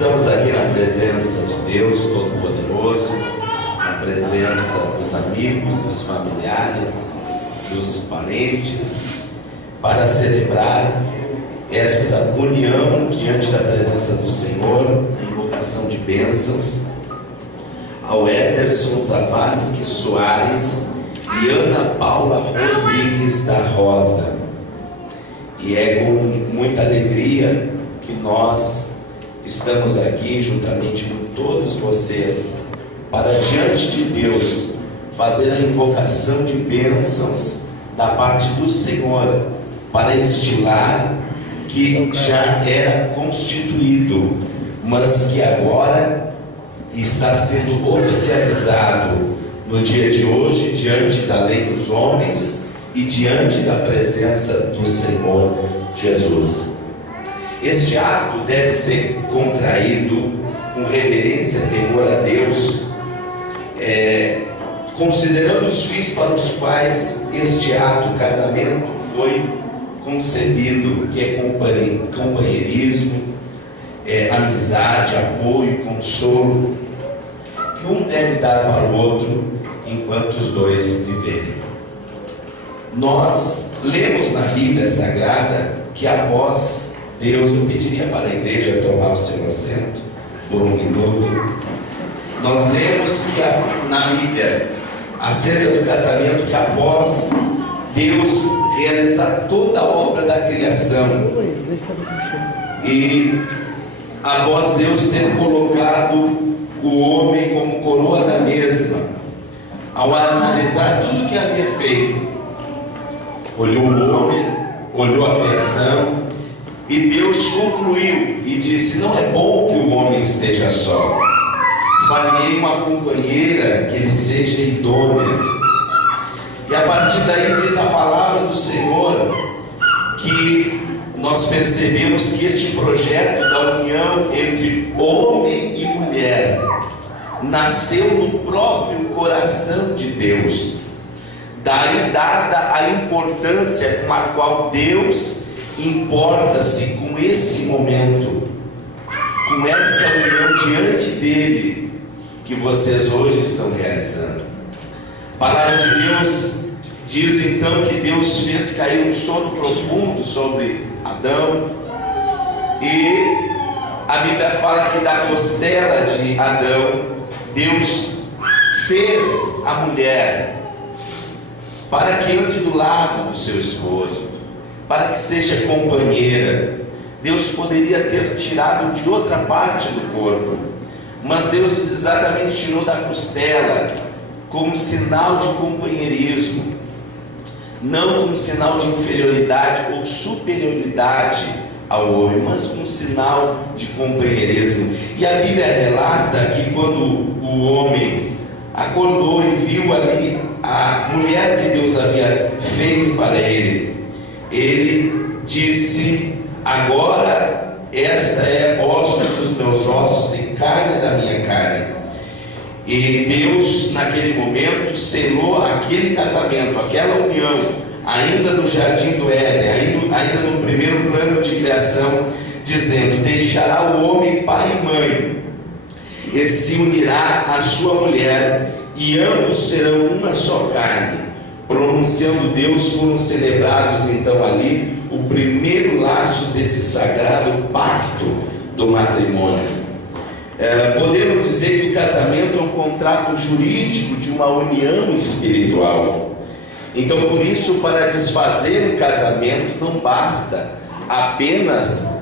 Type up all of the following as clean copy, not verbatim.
Estamos aqui na presença de Deus Todo-Poderoso, na presença dos amigos, dos familiares, dos parentes, para celebrar esta união diante da presença do Senhor, a invocação de bênçãos ao Ederson Zavascki Soares e Ana Paula Rodrigues da Rosa. E é com muita alegria que nós estamos aqui juntamente com todos vocês para, diante de Deus, fazer a invocação de bênçãos da parte do Senhor para este lar que já era constituído, mas que agora está sendo oficializado no dia de hoje, diante da lei dos homens e diante da presença do Senhor Jesus. Este ato deve ser contraído com reverência e temor a Deus, considerando os fins para os quais este ato, o casamento, foi concebido, que é companheirismo, amizade, apoio, consolo, que um deve dar para o outro enquanto os dois viverem. Nós lemos na Bíblia Sagrada que após Deus, eu pediria para a igreja tomar o seu assento por um minuto. Nós lemos que na Bíblia, acerca do casamento, que após Deus realizar toda a obra da criação e após Deus ter colocado o homem como coroa da mesma, ao analisar tudo que havia feito, olhou o homem, olhou a criação, e Deus concluiu e disse: não é bom que o homem esteja só, farei uma companheira que lhe seja idônea. E a partir daí diz a palavra do Senhor que nós percebemos que este projeto da união entre homem e mulher nasceu no próprio coração de Deus. Daí dada a importância com a qual Deus importa-se com esse momento, com essa união diante dele que vocês hoje estão realizando. A palavra de Deus diz então que Deus fez cair um sono profundo sobre Adão, e a Bíblia fala que da costela de Adão Deus fez a mulher para que ande do lado do seu esposo, para que seja companheira. Deus poderia ter tirado de outra parte do corpo, mas Deus exatamente tirou da costela como sinal de companheirismo, não como sinal de inferioridade ou superioridade ao homem, mas como sinal de companheirismo. E a Bíblia relata que quando o homem acordou e viu ali a mulher que Deus havia feito para ele, ele disse: agora esta é ossos dos meus ossos e carne da minha carne. E Deus naquele momento selou aquele casamento, aquela união, ainda no jardim do Éden, ainda no primeiro plano de criação, dizendo: deixará o homem pai e mãe e se unirá à sua mulher, e ambos serão uma só carne. Pronunciando Deus, foram celebrados então ali o primeiro laço desse sagrado pacto do matrimônio. Podemos dizer que o casamento é um contrato jurídico de uma união espiritual. Então, por isso, para desfazer o casamento não basta apenas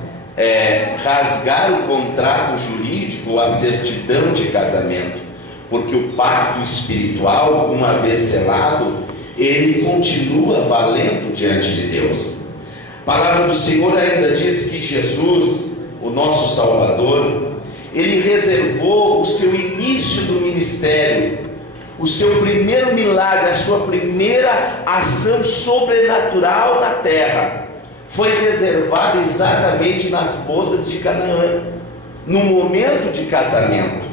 rasgar o contrato jurídico ou a certidão de casamento, porque o pacto espiritual, uma vez selado, ele continua valendo diante de Deus. A palavra do Senhor ainda diz que Jesus, o nosso Salvador, ele reservou o seu início do ministério, o seu primeiro milagre, a sua primeira ação sobrenatural na terra, foi reservada exatamente nas bodas de Canaã, no momento de casamento.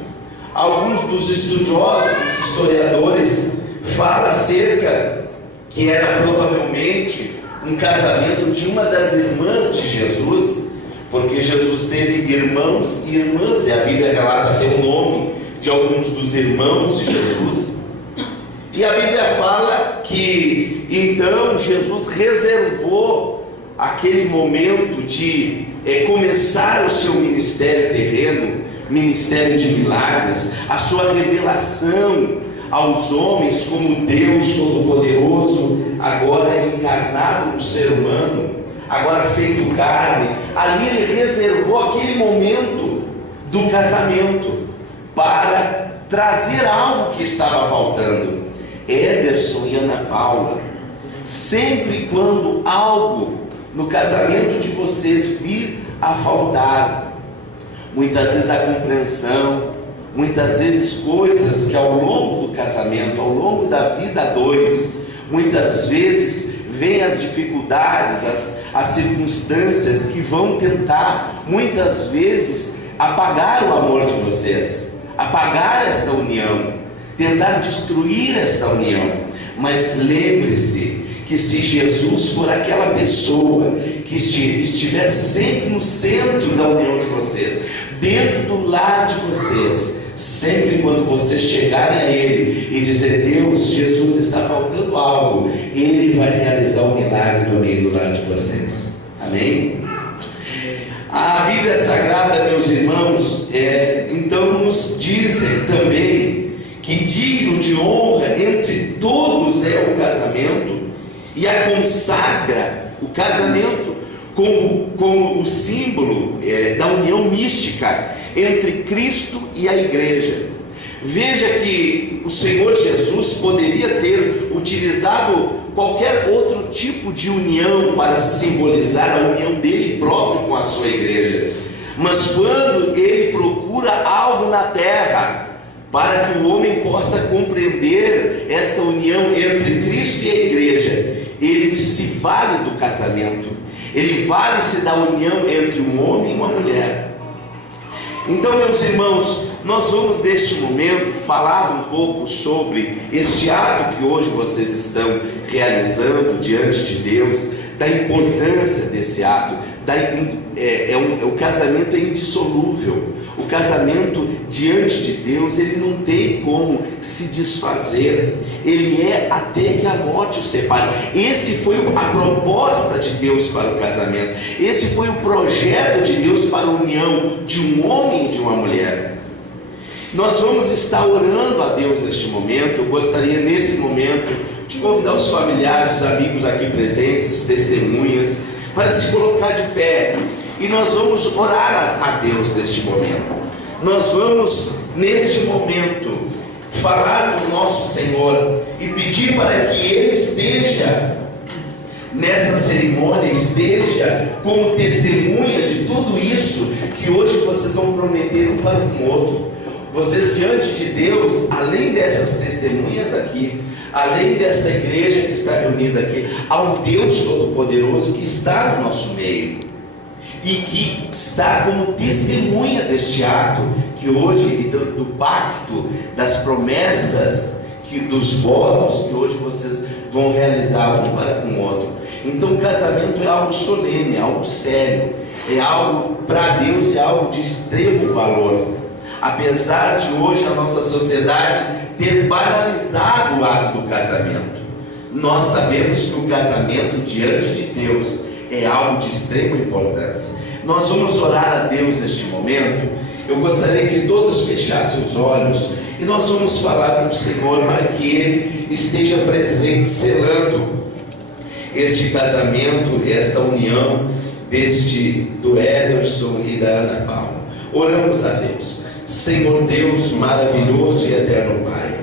Alguns dos estudiosos, historiadores, falam acerca que era provavelmente um casamento de uma das irmãs de Jesus, porque Jesus teve irmãos e irmãs, e a Bíblia relata até o nome de alguns dos irmãos de Jesus. E a Bíblia fala que então Jesus reservou aquele momento de começar o seu ministério terreno, ministério de milagres, a sua revelação aos homens como Deus Todo-Poderoso, agora encarnado no ser humano, agora feito carne. Ali ele reservou aquele momento do casamento para trazer algo que estava faltando. Ederson e Ana Paula, sempre quando algo no casamento de vocês vir a faltar, muitas vezes a compreensão, muitas vezes coisas que ao longo do casamento, ao longo da vida a dois, muitas vezes vêm as dificuldades, as circunstâncias que vão tentar, muitas vezes, apagar o amor de vocês, apagar esta união, tentar destruir esta união. Mas lembre-se que se Jesus for aquela pessoa que estiver sempre no centro da união de vocês, dentro do lar de vocês, sempre quando vocês chegarem a Ele e dizer: Deus, Jesus, está faltando algo, Ele vai realizar o milagre no meio do lar de vocês. Amém? A Bíblia Sagrada, meus irmãos, então nos dizem também que digno de honra entre todos é o casamento, e a consagra o casamento como o símbolo da união mística entre Cristo e a igreja. Veja que o Senhor Jesus poderia ter utilizado qualquer outro tipo de união para simbolizar a união dele próprio com a sua igreja, mas quando ele procura algo na terra para que o homem possa compreender esta união entre Cristo e a igreja, ele se vale do casamento, ele vale-se da união entre um homem e uma mulher. Então, meus irmãos, nós vamos neste momento falar um pouco sobre este ato que hoje vocês estão realizando diante de Deus, da importância desse ato. O casamento é indissolúvel. O casamento diante de Deus, ele não tem como se desfazer, ele é até que a morte o separe. Esse foi a proposta de Deus para o casamento, esse foi o projeto de Deus para a união de um homem e de uma mulher. Nós vamos estar orando a Deus neste momento. Eu gostaria nesse momento de convidar os familiares, os amigos aqui presentes, as testemunhas, para se colocar de pé, e nós vamos orar a Deus neste momento. Nós vamos neste momento falar com o nosso Senhor e pedir para que Ele esteja nessa cerimônia, esteja como testemunha de tudo isso que hoje vocês vão prometer um para o outro. Vocês diante de Deus, além dessas testemunhas aqui, além dessa igreja que está reunida aqui, há um Deus Todo-Poderoso que está no nosso meio e que está como testemunha deste ato que hoje, do pacto, das promessas, dos votos que hoje vocês vão realizar um para com o outro. Então o casamento é algo solene, é algo sério, é algo para Deus, é algo de extremo valor. Apesar de hoje a nossa sociedade ter banalizado o ato do casamento, nós sabemos que o casamento diante de Deus é algo de extrema importância. Nós vamos orar a Deus neste momento. Eu gostaria que todos fechassem os olhos e nós vamos falar com o Senhor para que Ele esteja presente, selando este casamento, esta união do Ederson e da Ana Paula. Oramos a Deus. Senhor Deus maravilhoso e eterno Pai,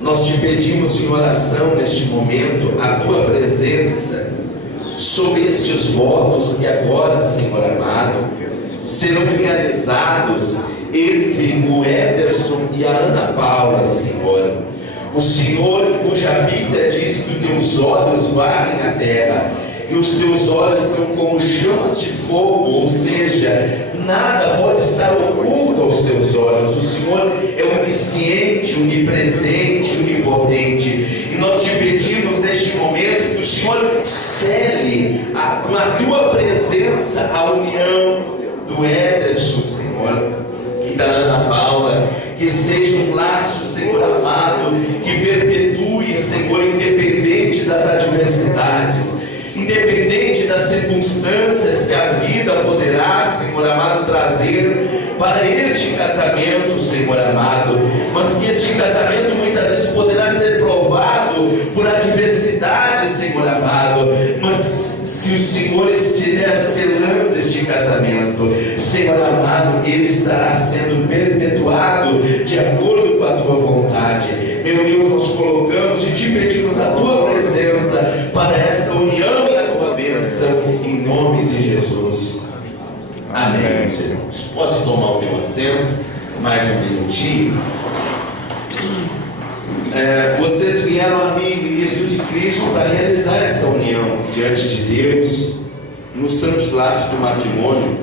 nós te pedimos em oração neste momento a tua presença sobre estes votos que agora, Senhor amado, serão realizados entre o Ederson e a Ana Paula, Senhor. O Senhor, cuja Bíblia diz que os teus olhos varrem a terra e os teus olhos são como chamas de fogo, ou seja, nada pode estar oculto aos teus olhos. O Senhor é onisciente, onipresente, onipotente, e nós te pedimos neste momento que o Senhor cele com a tua presença a união do Ederson, Senhor, e da Ana Paula, que seja um laço, Senhor amado, que perpetue, Senhor, independente das adversidades, independente das circunstâncias que a vida poderá, Senhor amado, trazer para este casamento, Senhor amado, mas que este casamento muitas vezes poderá ser provado por adversidade, Senhor amado, mas se o Senhor estiver selando este casamento, Senhor amado, ele estará sendo perpetuado de acordo com a tua vontade. Meu Deus, nós colocamos e te pedimos a tua presença para esta união e a tua bênção, em nome de Jesus. Amém, meus irmãos. Pode tomar o teu assento, mais um minutinho. Vocês vieram a mim, ministro de Cristo, para realizar esta união diante de Deus, nos santos laços do matrimônio.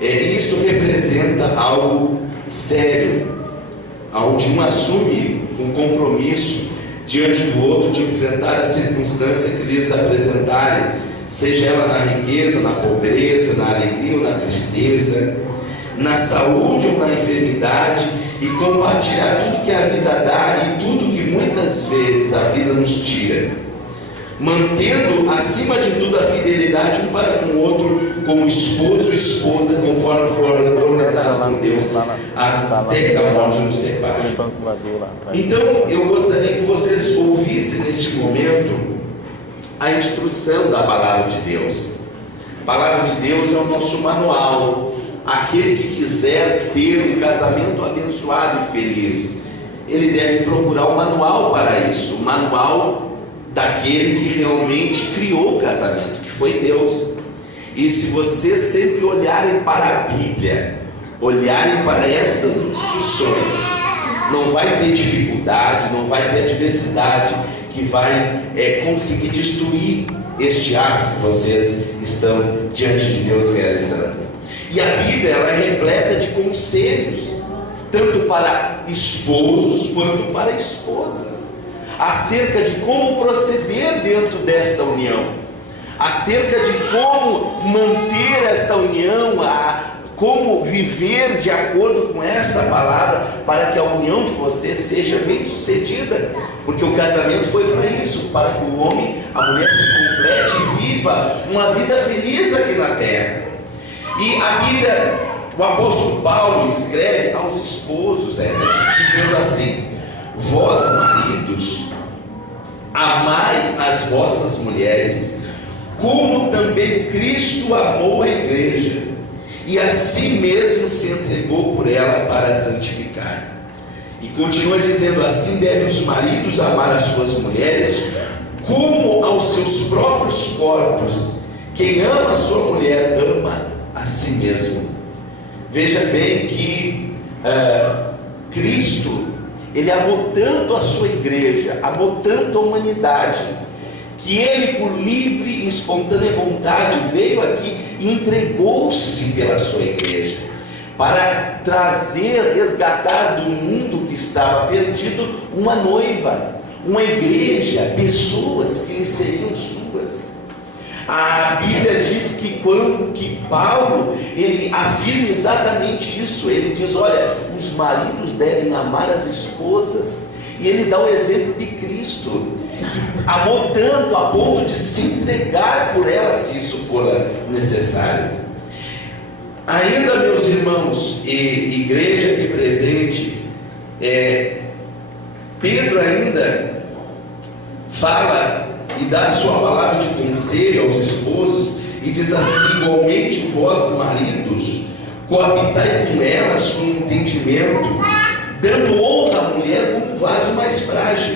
Isto representa algo sério, onde um assume um compromisso diante do outro de enfrentar a circunstância que lhes apresentarem, seja ela na riqueza, na pobreza, na alegria ou na tristeza, na saúde ou na enfermidade, e compartilhar tudo que a vida dá e tudo que muitas vezes a vida nos tira, mantendo acima de tudo a fidelidade um para com o outro, como esposo e esposa, conforme for ordenado por Deus, até que a morte nos separe. Então eu gostaria que vocês ouvissem neste momento a instrução da palavra de Deus. A palavra de Deus é o nosso manual. Aquele que quiser ter um casamento abençoado e feliz, ele deve procurar um manual para isso, o manual daquele que realmente criou o casamento, que foi Deus. E se vocês sempre olharem para a Bíblia, olharem para estas instruções, não vai ter dificuldade, não vai ter adversidade que vai conseguir destruir este ato que vocês estão diante de Deus realizando. E a Bíblia, ela é repleta de conselhos, tanto para esposos quanto para esposas, acerca de como proceder dentro desta união, acerca de como manter esta união, como viver de acordo com essa palavra, para que a união de vocês seja bem sucedida, porque o casamento foi para isso, para que o homem, a mulher se complete e viva uma vida feliz aqui na terra. E a Bíblia, o apóstolo Paulo escreve aos esposos, dizendo assim: vós maridos, amai as vossas mulheres, como também Cristo amou a igreja, e a si mesmo se entregou por ela para santificar. E continua dizendo: assim devem os maridos amar as suas mulheres como aos seus próprios corpos. Quem ama a sua mulher ama a si mesmo. Veja bem que Cristo, ele amou tanto a sua igreja, amou tanto a humanidade, que ele, por livre e espontânea vontade, veio aqui e entregou-se pela sua igreja, para trazer, resgatar do mundo que estava perdido uma noiva, uma igreja, pessoas que lhe seriam suas. A Bíblia diz que Paulo, ele afirma exatamente isso. Ele diz: olha, os maridos devem amar as esposas, e ele dá o exemplo de Cristo, que amou tanto a ponto de se entregar por ela, se isso for necessário. Ainda, meus irmãos, e igreja aqui presente, Pedro ainda fala e dá a sua palavra de conselho aos esposos, e diz assim: igualmente vós maridos, coabitai com elas com entendimento, dando honra à mulher como vaso mais frágil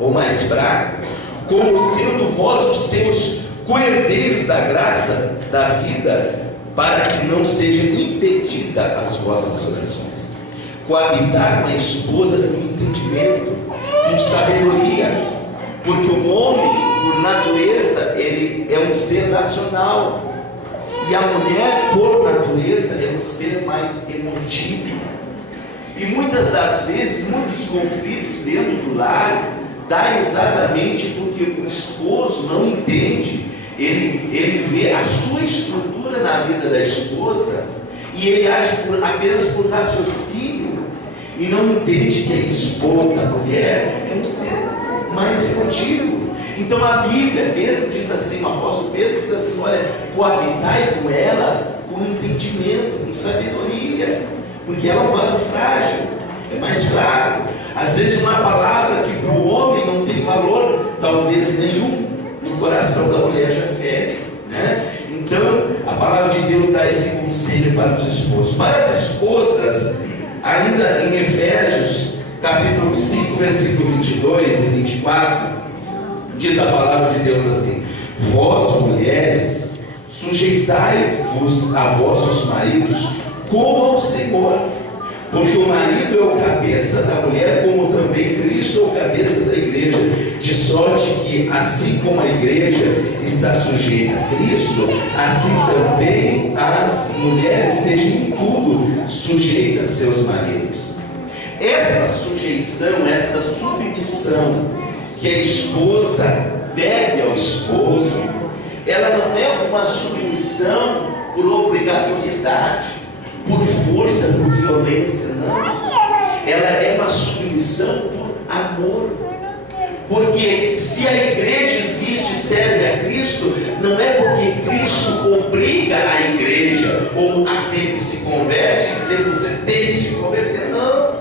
ou mais fraco, como sendo vós os seus coerdeiros da graça da vida, para que não seja impedida as vossas orações. Coabitar com a esposa com entendimento, com sabedoria, porque o homem, por natureza, ele é um ser racional, e a mulher, por natureza, é um ser mais emotivo. E muitas das vezes, muitos conflitos dentro do lar dá exatamente porque o esposo não entende Ele vê a sua estrutura na vida da esposa e ele age apenas por raciocínio e não entende que a esposa, a mulher, é um ser mais emotivo. Então a Bíblia, Pedro diz assim, o apóstolo Pedro diz assim: olha, coabitai com ela com entendimento, com sabedoria, porque ela é um vaso frágil, é mais fraco. Às vezes uma palavra que para o homem não tem valor, talvez nenhum, no coração da mulher já fere, né? Então a palavra de Deus dá esse conselho para os esposos. Para as esposas, ainda em Efésios capítulo 5, versículo 22 e 24, diz a palavra de Deus assim: vós mulheres, sujeitai-vos a vossos maridos como ao Senhor, porque o marido é o cabeça da mulher, como também Cristo é o cabeça da igreja, de sorte que, assim como a igreja está sujeita a Cristo, assim também as mulheres sejam em tudo sujeitas a seus maridos. Esta sujeição, esta submissão que a esposa deve ao esposo, ela não é uma submissão por obrigatoriedade, por força, por violência, não. Ela é uma submissão por amor. Porque se a igreja existe e serve a Cristo, não é porque Cristo obriga a igreja ou aquele que se converte a dizer que você tem que se converter, não.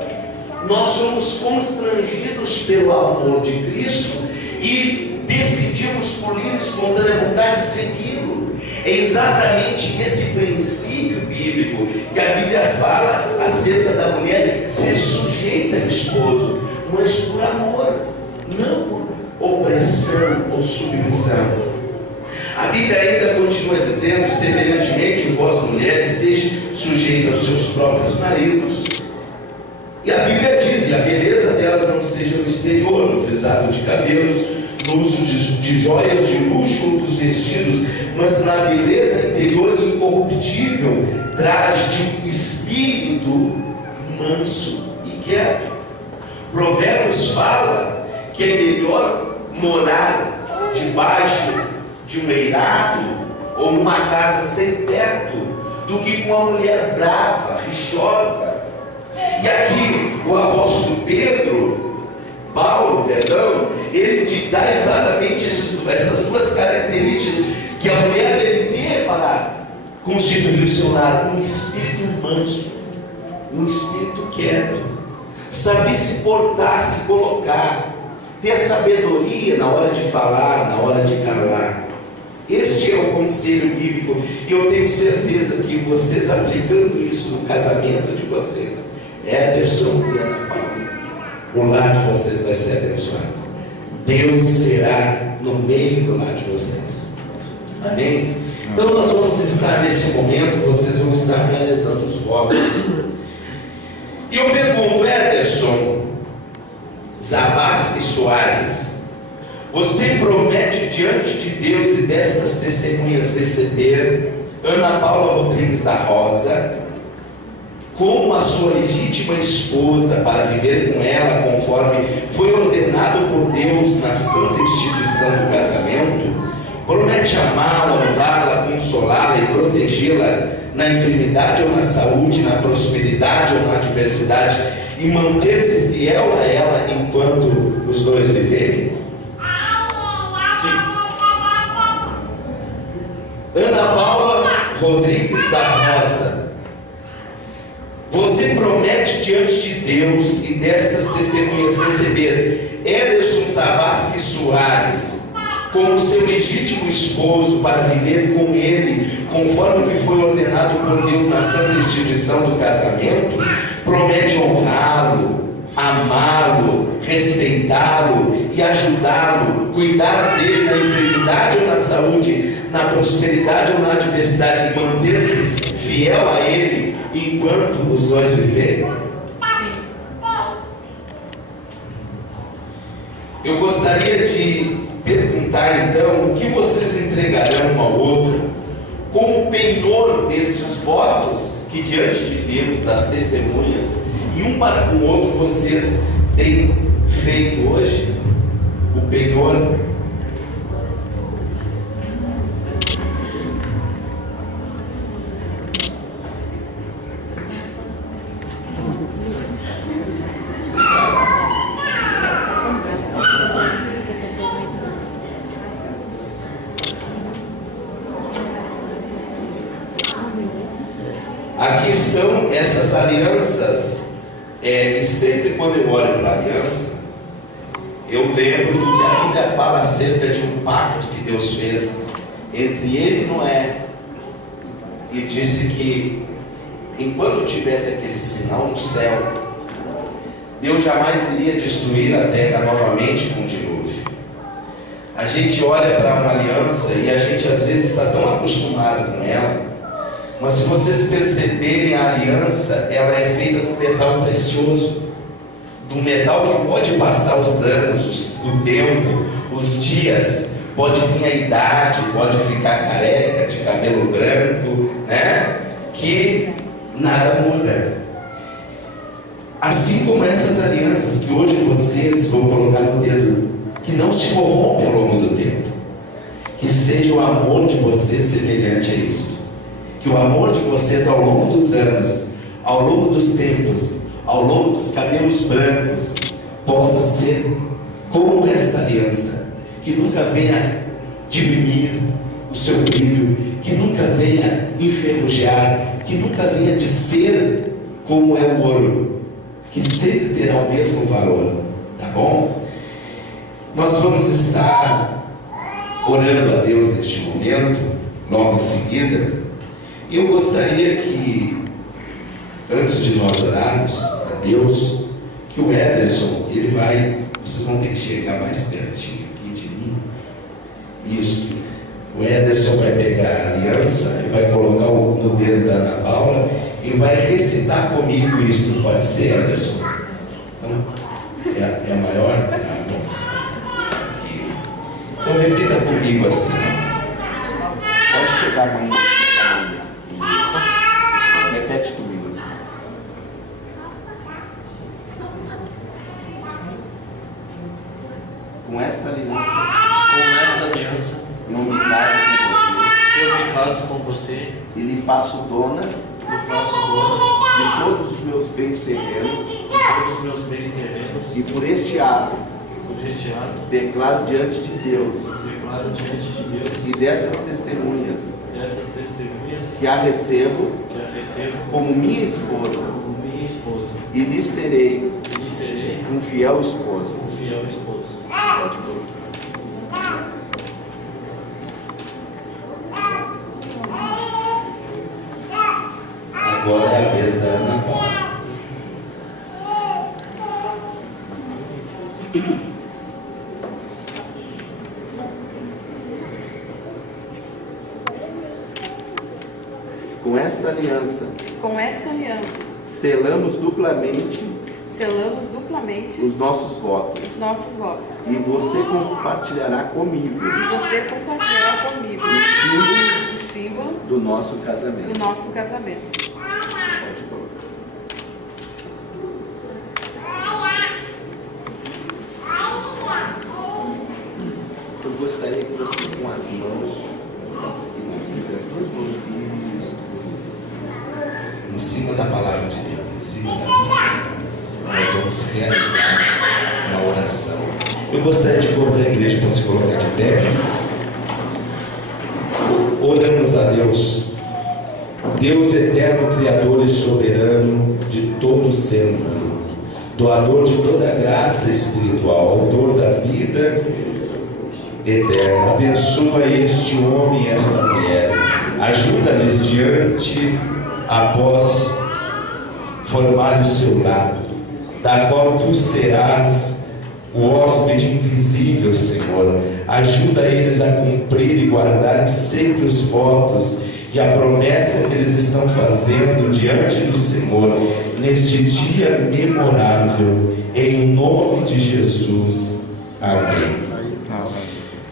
Nós somos constrangidos pelo amor de Cristo e decidimos por livre e espontânea vontade segui-lo. É exatamente esse princípio bíblico que a Bíblia fala acerca da mulher ser sujeita ao esposo, mas por amor, não por opressão ou submissão. A Bíblia ainda continua dizendo: semelhantemente, vós mulheres, sejam sujeitas aos seus próprios maridos. E a Bíblia diz: e a beleza delas não seja no exterior, no frisado de cabelos, no uso de joias de luxo ou dos vestidos, mas na beleza interior incorruptível, traje de espírito manso e quieto. Provérbios fala que é melhor morar debaixo de um eirado ou numa casa sem teto do que com uma mulher brava, rixosa. E aqui o apóstolo Paulo, ele te dá exatamente essas duas características que a mulher deve ter para constituir o seu lar: um espírito manso, um espírito quieto, saber se portar, se colocar, ter sabedoria na hora de falar, na hora de calar. Este é o conselho bíblico, e eu tenho certeza que vocês aplicando isso no casamento de vocês, Ederson e Ana Paula, o lar de vocês vai ser abençoado. Deus será no meio do lar de vocês. Amém? Então nós vamos estar nesse momento, vocês vão estar realizando os votos. E eu pergunto: Ederson Zavascki Soares, você promete diante de Deus e destas testemunhas receber Ana Paula Rodrigues da Rosa como a sua legítima esposa, para viver com ela conforme foi ordenado por Deus na santa instituição do casamento? Promete amá-la, honrá-la, consolá-la e protegê-la na enfermidade ou na saúde, na prosperidade ou na adversidade, e manter-se fiel a ela enquanto os dois viverem? Sim. Ana Paula Rodrigues da Rosa, você promete diante de Deus e destas testemunhas receber Ederson Zavascki Soares como seu legítimo esposo, para viver com ele conforme o que foi ordenado por Deus na santa instituição do casamento? Promete honrá-lo, amá-lo, respeitá-lo e ajudá-lo, cuidar dele na enfermidade ou na saúde, na prosperidade ou na adversidade, e manter-se fiel a ele enquanto os dois viverem? Eu gostaria de perguntar então: o que vocês entregarão um ao outro como penhor destes votos que diante de Deus, das testemunhas, e um para com o outro, vocês têm feito hoje? O penhor. Aqui estão essas alianças, e sempre quando eu olho para a aliança, eu lembro do que a Bíblia fala acerca de um pacto que Deus fez entre ele e Noé, e disse que enquanto tivesse aquele sinal no céu, Deus jamais iria destruir a terra novamente com dilúvio. A gente olha para uma aliança e a gente às vezes está tão acostumado com ela, mas se vocês perceberem, a aliança, ela é feita de um metal precioso, de um metal que pode passar os anos, o tempo, os dias, pode vir a idade, pode ficar careca, de cabelo branco, né? Que nada muda. Assim como essas alianças que hoje vocês vão colocar no dedo, que não se corrompe ao longo do tempo, que seja o amor de vocês semelhante a isso. Que o amor de vocês ao longo dos anos, ao longo dos tempos, ao longo dos cabelos brancos, possa ser como esta aliança, que nunca venha diminuir o seu brilho, que nunca venha enferrujar, que nunca venha de ser como é o ouro, que sempre terá o mesmo valor, tá bom? Nós vamos estar orando a Deus neste momento, logo em seguida. E eu gostaria que, antes de nós orarmos a Deus, que o Ederson, vocês vão ter que chegar mais pertinho aqui de mim. Isso. O Ederson vai pegar a aliança e vai colocar no dedo da Ana Paula e vai recitar comigo isso. Pode ser, Ederson? Então, é maior? Aqui. Então repita comigo assim. Pode pegar com isso. Repete comigo assim. Com esta aliança, eu me caso com você, e lhe faço dona, de todos os meus bens terrenos, e por este ato, declaro diante de Deus, e dessas testemunhas, que a recebo como minha esposa, e lhe serei um fiel esposo. Pode colocar. Agora é a vez da Ana Paula. Com esta aliança, selamos duplamente os nossos votos. E você compartilhará comigo. O símbolo do nosso casamento. Pode colocar. Eu gostaria que você, com as mãos, as duas mãos, em cima da palavra de Deus, em cima da Bíblia, nós vamos realizar uma oração. Eu gostaria de convidar a igreja para se colocar de pé. Oramos a Deus, Deus eterno, Criador e soberano de todo ser humano, doador de toda a graça espiritual, autor da vida eterna. Abençoa este homem e esta mulher, ajuda-lhes diante, após formar o seu lar, da qual tu serás o hóspede invisível, Senhor. Ajuda eles a cumprir e guardarem sempre os votos e a promessa que eles estão fazendo diante do Senhor neste dia memorável, em nome de Jesus. Amém.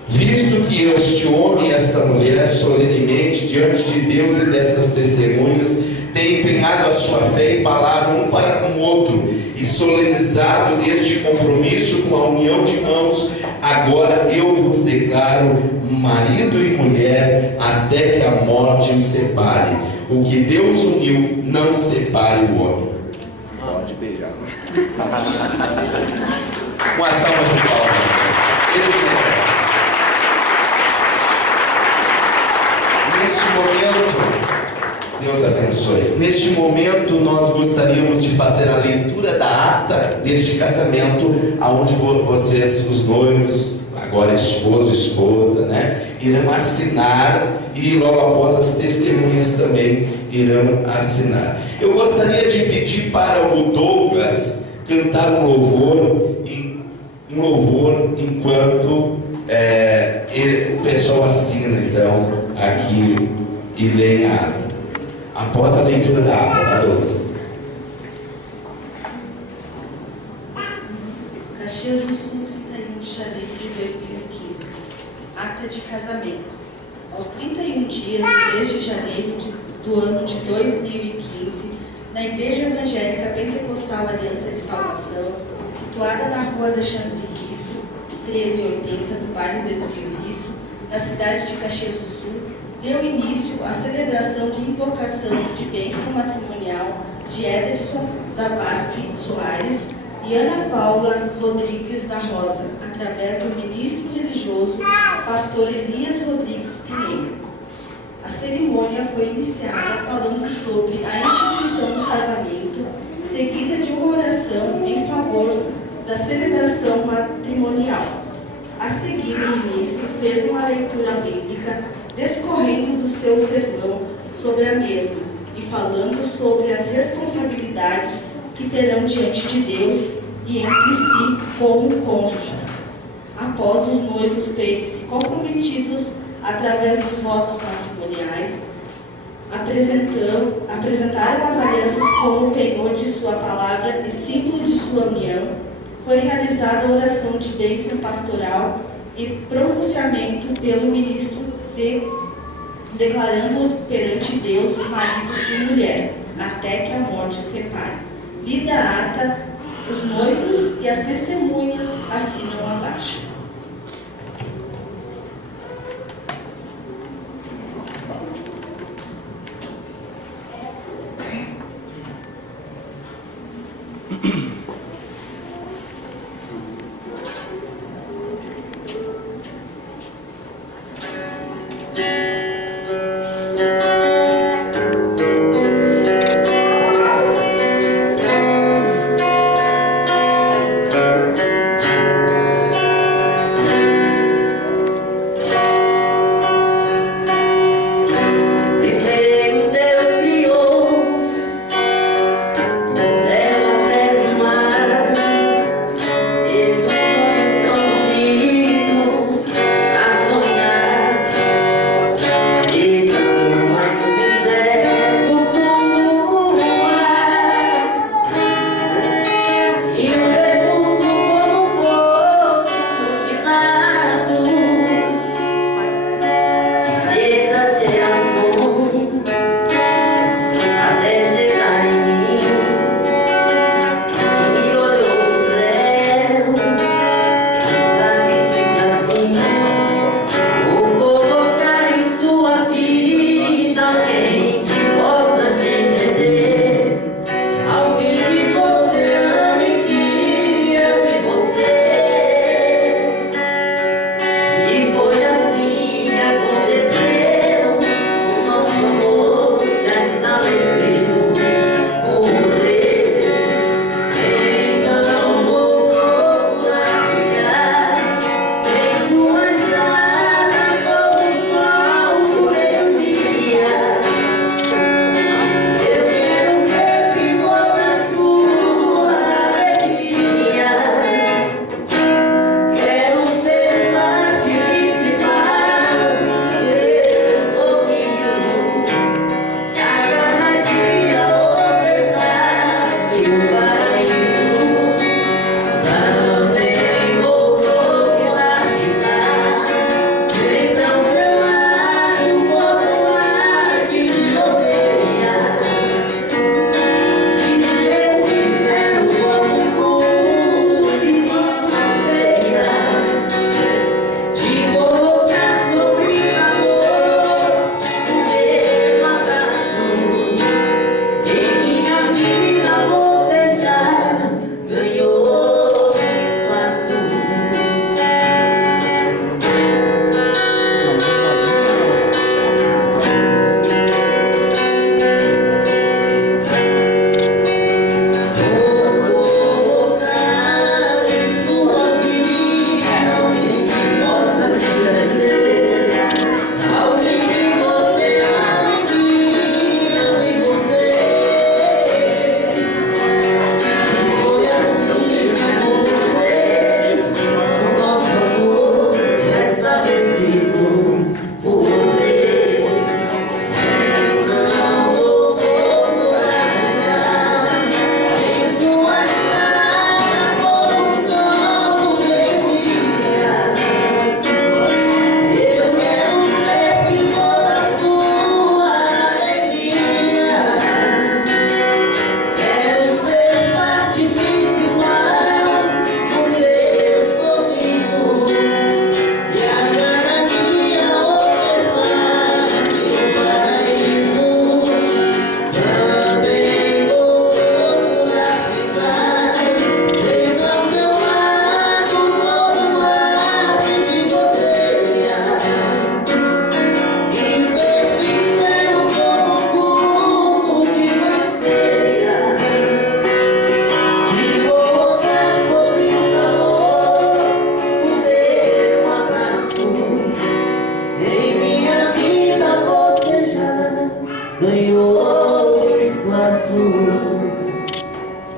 Visto que este homem e esta mulher solenemente diante de Deus e destas testemunhas têm empenhado a sua fé e palavra um para com o outro e solenizado este compromisso com a união de mãos, agora eu vos declaro marido e mulher até que a morte os separe. O que Deus uniu, não separe o homem. Pode beijar. Uma salva de palmas. Deus abençoe. Neste momento, nós gostaríamos de fazer a leitura da ata deste casamento, aonde vocês, os noivos, agora esposo e esposa, né, irão assinar, e logo após as testemunhas também irão assinar. Eu gostaria de pedir para o Douglas cantar um louvor enquanto o pessoal assina, então, aqui e lê a ata. Após a leitura da ata, tá, Douglas? Caxias do Sul, 31 de janeiro de 2015. Ata de casamento. Aos 31 dias do mês de janeiro do ano de 2015, na Igreja Evangélica Pentecostal Aliança de Salvação, situada na rua Alexandre Risso, 1380, no bairro Desvio Risso, na cidade de Caxias do Sul, deu início à celebração de invocação de bênção matrimonial de Ederson Zavascki Soares e Ana Paula Rodrigues da Rosa, através do ministro religioso pastor Elias Rodrigues Pinheiro. A cerimônia foi iniciada falando sobre a instituição do casamento, seguida de uma oração em favor da celebração matrimonial. A seguir, o ministro fez uma leitura bíblica discorrendo do seu sermão sobre a mesma e falando sobre as responsabilidades que terão diante de Deus e entre si como cônjuges. Após os noivos terem se comprometidos através dos votos matrimoniais, apresentaram as alianças como penhor de sua palavra e símbolo de sua união, foi realizada a oração de bênção pastoral e pronunciamento pelo ministro declarando-os perante Deus, marido e mulher, até que a morte os separe. Lida a ata, os noivos e as testemunhas assinam abaixo.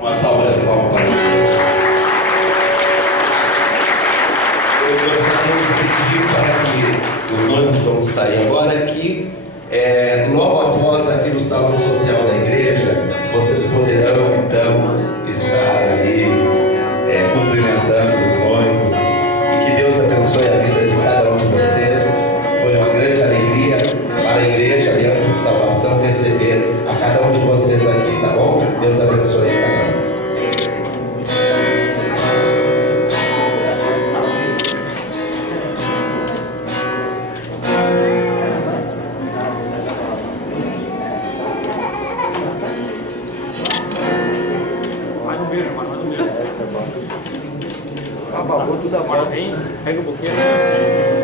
Uma salva de palmas para você. Eu gostaria de pedir para que os noivos vão sair agora aqui. Logo após aqui no salão social da igreja, vocês poderão então estar ali cumprimentando os noivos, e que Deus abençoe a vida de cada um de vocês. Foi uma grande alegria para a igreja Aliança de Salvação receber a cada um de vocês aqui, tá bom? Deus abençoe a cada um. Pega um pouquinho.